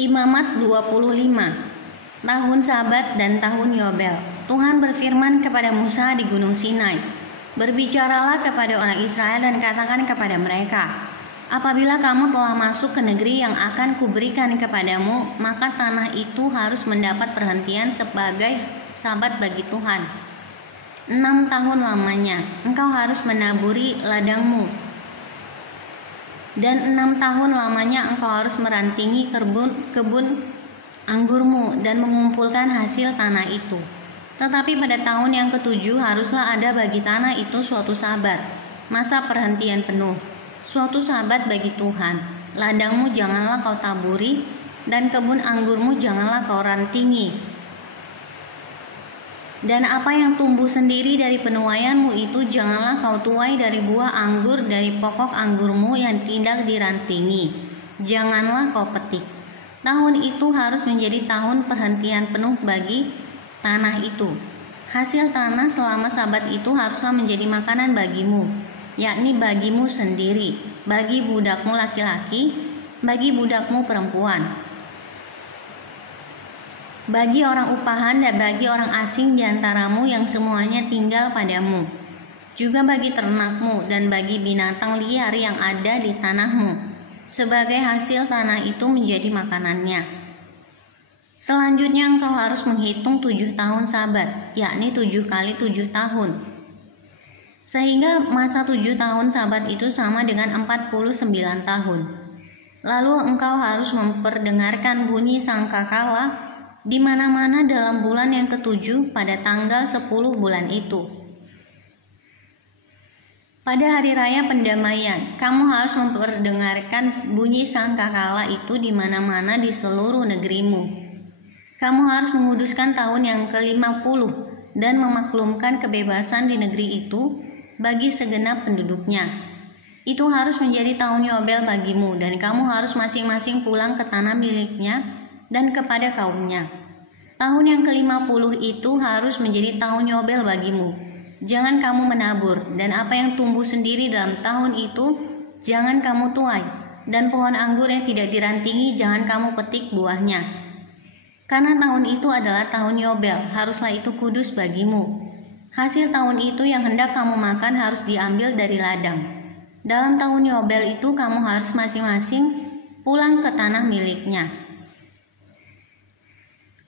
Imamat 25. Tahun Sabat dan tahun Yobel. Tuhan berfirman kepada Musa di Gunung Sinai, "Berbicaralah kepada orang Israel dan katakan kepada mereka, apabila kamu telah masuk ke negeri yang akan kuberikan kepadamu, maka tanah itu harus mendapat perhentian sebagai Sabat bagi Tuhan. 6 tahun lamanya engkau harus menaburi ladangmu, dan 6 tahun lamanya engkau harus merantingi kebun anggurmu dan mengumpulkan hasil tanah itu. Tetapi pada tahun yang ke-7 haruslah ada bagi tanah itu suatu sabat, masa perhentian penuh, suatu sabat bagi Tuhan. Ladangmu janganlah kau taburi, dan kebun anggurmu janganlah kau rantingi. Dan apa yang tumbuh sendiri dari penuaianmu itu janganlah kau tuai dari buah anggur dari pokok anggurmu yang tidak dirantingi. Janganlah kau petik. Tahun itu harus menjadi tahun perhentian penuh bagi tanah itu. Hasil tanah selama sabat itu haruslah menjadi makanan bagimu, yakni bagimu sendiri, bagi budakmu laki-laki, bagi budakmu perempuan, bagi orang upahan dan bagi orang asing di antaramu yang semuanya tinggal padamu, juga bagi ternakmu dan bagi binatang liar yang ada di tanahmu, sebagai hasil tanah itu menjadi makanannya. Selanjutnya engkau harus menghitung 7 tahun sabat, yakni 7 kali 7 tahun, sehingga masa 7 tahun sabat itu sama dengan 49 tahun. Lalu engkau harus memperdengarkan bunyi sangkakala di mana-mana dalam bulan yang ke-7 pada tanggal 10 bulan itu. Pada hari raya pendamaian, kamu harus memperdengarkan bunyi sangkakala itu di mana-mana di seluruh negerimu. Kamu harus menguduskan tahun yang ke-50 dan memaklumkan kebebasan di negeri itu bagi segenap penduduknya. Itu harus menjadi tahun Yobel bagimu, dan kamu harus masing-masing pulang ke tanah miliknya dan kepada kaumnya. Tahun yang ke-50 itu harus menjadi tahun Yobel bagimu. Jangan kamu menabur, dan apa yang tumbuh sendiri dalam tahun itu jangan kamu tuai, dan pohon anggur yang tidak dirantingi jangan kamu petik buahnya. Karena tahun itu adalah tahun Yobel, haruslah itu kudus bagimu. Hasil tahun itu yang hendak kamu makan harus diambil dari ladang. Dalam tahun Yobel itu kamu harus masing-masing pulang ke tanah miliknya.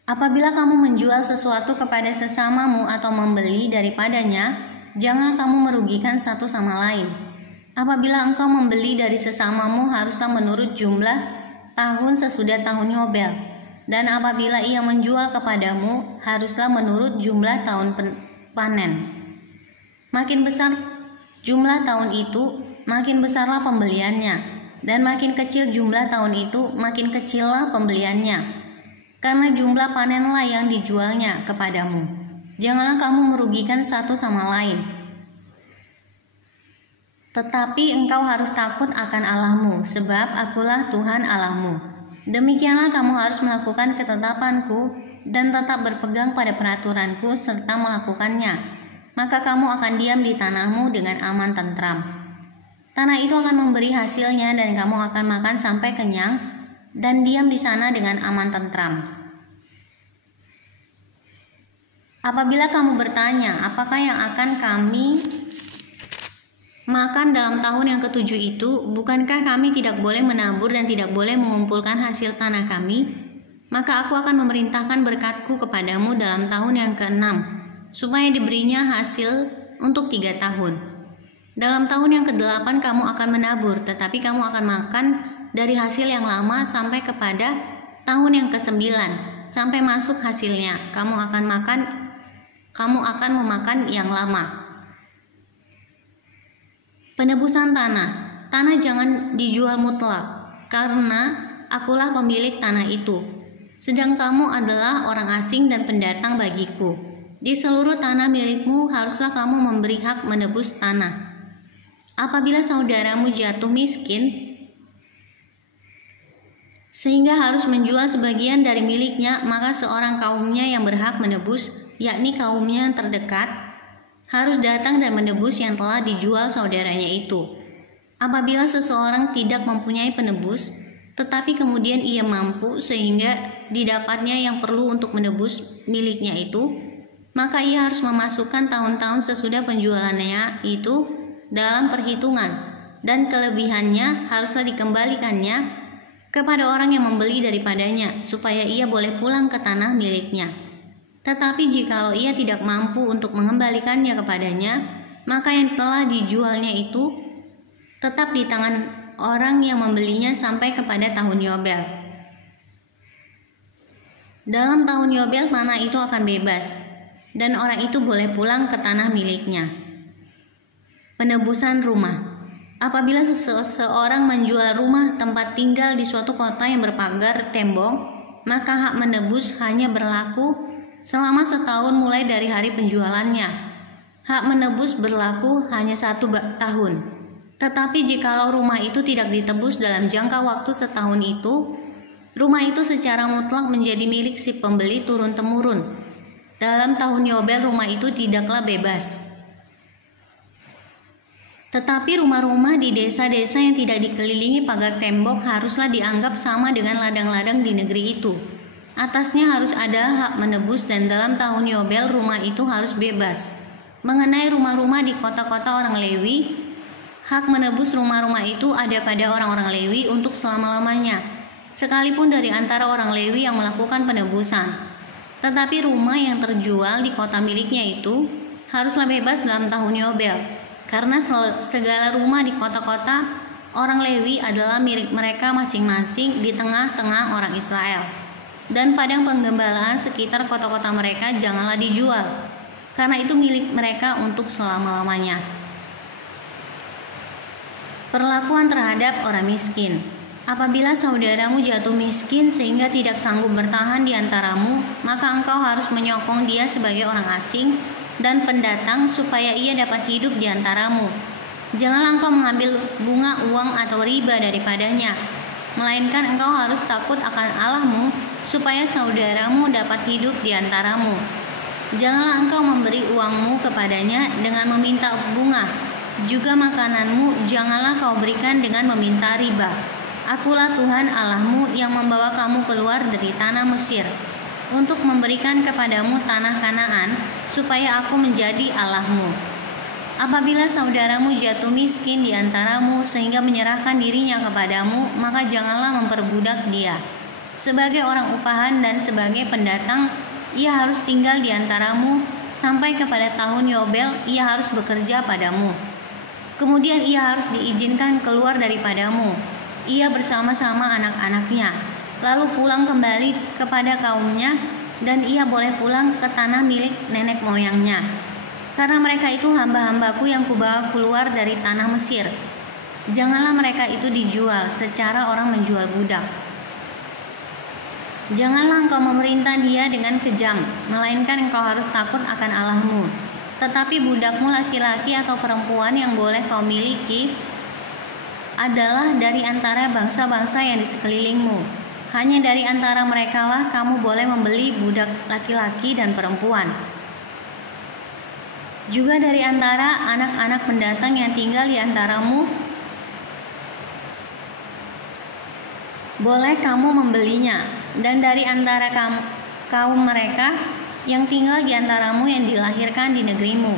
Apabila kamu menjual sesuatu kepada sesamamu atau membeli daripadanya, jangan kamu merugikan satu sama lain. Apabila engkau membeli dari sesamamu, haruslah menurut jumlah tahun sesudah tahun Yobel. Dan apabila ia menjual kepadamu, haruslah menurut jumlah tahun panen. Makin besar jumlah tahun itu, makin besarlah pembeliannya, dan makin kecil jumlah tahun itu, makin kecillah pembeliannya. Karena jumlah panenlah yang dijualnya kepadamu. Janganlah kamu merugikan satu sama lain. Tetapi engkau harus takut akan Allahmu, sebab akulah Tuhan Allahmu. Demikianlah kamu harus melakukan ketetapanku dan tetap berpegang pada peraturanku serta melakukannya. Maka kamu akan diam di tanahmu dengan aman tentram. Tanah itu akan memberi hasilnya dan kamu akan makan sampai kenyang dan diam di sana dengan aman tentram. Apabila kamu bertanya, apakah yang akan kami makan dalam tahun yang ke-7 itu, bukankah kami tidak boleh menabur dan tidak boleh mengumpulkan hasil tanah kami? Maka aku akan memerintahkan berkatku kepadamu dalam tahun yang ke-6, supaya diberinya hasil untuk 3 tahun. Dalam tahun yang ke-8 kamu akan menabur, tetapi kamu akan makan dari hasil yang lama sampai kepada tahun yang ke-9, sampai masuk hasilnya, kamu akan memakan yang lama. Penebusan tanah jangan dijual mutlak, karena akulah pemilik tanah itu, sedang kamu adalah orang asing dan pendatang bagiku. Di seluruh tanah milikmu haruslah kamu memberi hak menebus tanah. Apabila saudaramu jatuh miskin, sehingga harus menjual sebagian dari miliknya, maka seorang kaumnya yang berhak menebus, yakni kaumnya yang terdekat, harus datang dan menebus yang telah dijual saudaranya itu. Apabila seseorang tidak mempunyai penebus, tetapi kemudian ia mampu sehingga didapatnya yang perlu untuk menebus miliknya itu, maka ia harus memasukkan tahun-tahun sesudah penjualannya itu dalam perhitungan, dan kelebihannya haruslah dikembalikannya kepada orang yang membeli daripadanya, supaya ia boleh pulang ke tanah miliknya. Tetapi jikalau ia tidak mampu untuk mengembalikannya kepadanya, maka yang telah dijualnya itu tetap di tangan orang yang membelinya sampai kepada tahun Yobel. Dalam tahun Yobel tanah itu akan bebas, dan orang itu boleh pulang ke tanah miliknya. Penebusan rumah. Apabila seseorang menjual rumah tempat tinggal di suatu kota yang berpagar tembok, maka hak menebus hanya berlaku selama setahun mulai dari hari penjualannya. Hak menebus berlaku hanya 1 tahun. Tetapi jikalau rumah itu tidak ditebus dalam jangka waktu setahun itu, rumah itu secara mutlak menjadi milik si pembeli turun-temurun. Dalam tahun Yobel rumah itu tidaklah bebas. Tetapi rumah-rumah di desa-desa yang tidak dikelilingi pagar tembok haruslah dianggap sama dengan ladang-ladang di negeri itu. Atasnya harus ada hak menebus, dan dalam tahun Yobel rumah itu harus bebas. Mengenai rumah-rumah di kota-kota orang Lewi, hak menebus rumah-rumah itu ada pada orang-orang Lewi untuk selama-lamanya, sekalipun dari antara orang Lewi yang melakukan penebusan. Tetapi rumah yang terjual di kota miliknya itu haruslah bebas dalam tahun Yobel, karena segala rumah di kota-kota orang Lewi adalah milik mereka masing-masing di tengah-tengah orang Israel. Dan padang penggembalaan sekitar kota-kota mereka janganlah dijual, karena itu milik mereka untuk selama-lamanya. Perlakuan terhadap orang miskin. Apabila saudaramu jatuh miskin sehingga tidak sanggup bertahan di antaramu, maka engkau harus menyokong dia sebagai orang asing dan pendatang supaya ia dapat hidup di antaramu. Janganlah engkau mengambil bunga, uang, atau riba daripadanya, melainkan engkau harus takut akan Allahmu supaya saudaramu dapat hidup di antaramu. Janganlah engkau memberi uangmu kepadanya dengan meminta bunga, juga makananmu janganlah kau berikan dengan meminta riba. Akulah Tuhan Allahmu yang membawa kamu keluar dari tanah Mesir untuk memberikan kepadamu tanah Kanaan, supaya aku menjadi Allahmu. Apabila saudaramu jatuh miskin di antaramu sehingga menyerahkan dirinya kepadamu, maka janganlah memperbudak dia. Sebagai orang upahan dan sebagai pendatang, ia harus tinggal di antaramu sampai kepada tahun Yobel. Ia harus bekerja padamu. Kemudian ia harus diizinkan keluar daripadamu, ia bersama-sama anak-anaknya, lalu pulang kembali kepada kaumnya, dan ia boleh pulang ke tanah milik nenek moyangnya. Karena mereka itu hamba-hambaku yang kubawa keluar dari tanah Mesir. Janganlah mereka itu dijual secara orang menjual budak. Janganlah engkau memerintah dia dengan kejam, melainkan engkau harus takut akan Allahmu. Tetapi budakmu laki-laki atau perempuan yang boleh kau miliki adalah dari antara bangsa-bangsa yang di sekelilingmu. Hanya dari antara merekalah kamu boleh membeli budak laki-laki dan perempuan. Juga dari antara anak-anak pendatang yang tinggal di antaramu boleh kamu membelinya, dan dari antara kaum mereka yang tinggal di antaramu yang dilahirkan di negerimu.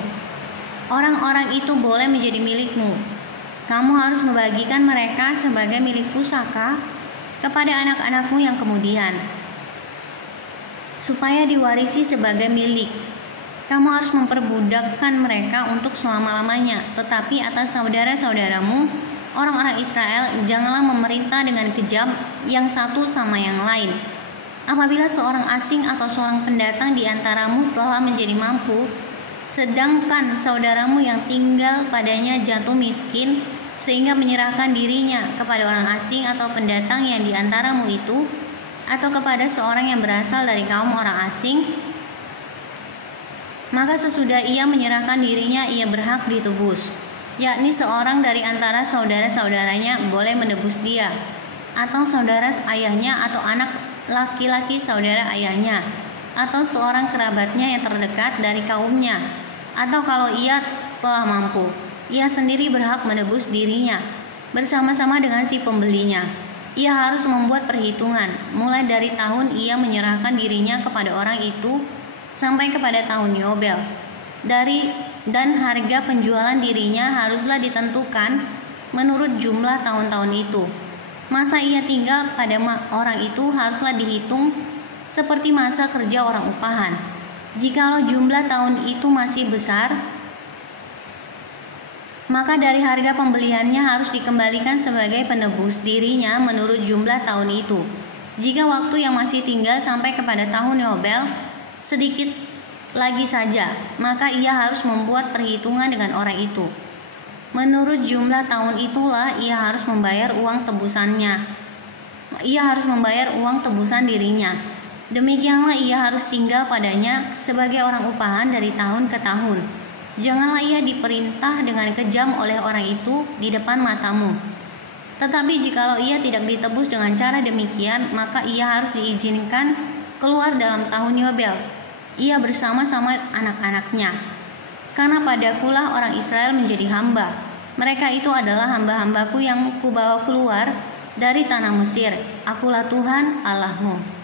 Orang-orang itu boleh menjadi milikmu. Kamu harus membagikan mereka sebagai milik pusaka kepada anak-anakmu yang kemudian, supaya diwarisi sebagai milik. Kamu harus memperbudakkan mereka untuk selama-lamanya. Tetapi atas saudara-saudaramu, orang-orang Israel, janganlah memerintah dengan kejam yang satu sama yang lain. Apabila seorang asing atau seorang pendatang di antaramu telah menjadi mampu, sedangkan saudaramu yang tinggal padanya jatuh miskin sehingga menyerahkan dirinya kepada orang asing atau pendatang yang di antaramu itu, atau kepada seorang yang berasal dari kaum orang asing, maka sesudah ia menyerahkan dirinya ia berhak ditebus, yakni seorang dari antara saudara-saudaranya boleh menebus dia, atau saudara ayahnya atau anak laki-laki saudara ayahnya, atau seorang kerabatnya yang terdekat dari kaumnya, atau kalau ia telah mampu, ia sendiri berhak menebus dirinya bersama-sama dengan si pembelinya. ia harus membuat perhitungan, mulai dari tahun ia menyerahkan dirinya kepada orang itu sampai kepada tahun Yobel. Dan harga penjualan dirinya haruslah ditentukan menurut jumlah tahun-tahun itu. Masa ia tinggal pada orang itu haruslah dihitung seperti masa kerja orang upahan. Jikalau jumlah tahun itu masih besar, maka dari harga pembeliannya harus dikembalikan sebagai penebus dirinya menurut jumlah tahun itu. Jika waktu yang masih tinggal sampai kepada tahun Yobel sedikit lagi saja, maka ia harus membuat perhitungan dengan orang itu. Menurut jumlah tahun itulah ia harus membayar uang tebusannya. Ia harus membayar uang tebusan dirinya. Demikianlah ia harus tinggal padanya sebagai orang upahan dari tahun ke tahun. Janganlah ia diperintah dengan kejam oleh orang itu di depan matamu. Tetapi jikalau ia tidak ditebus dengan cara demikian, maka ia harus diizinkan keluar dalam tahun Yobel, ia bersama-sama anak-anaknya. Karena padakulah orang Israel menjadi hamba. Mereka itu adalah hamba-hambaku yang kubawa keluar dari tanah Mesir. Akulah Tuhan Allahmu.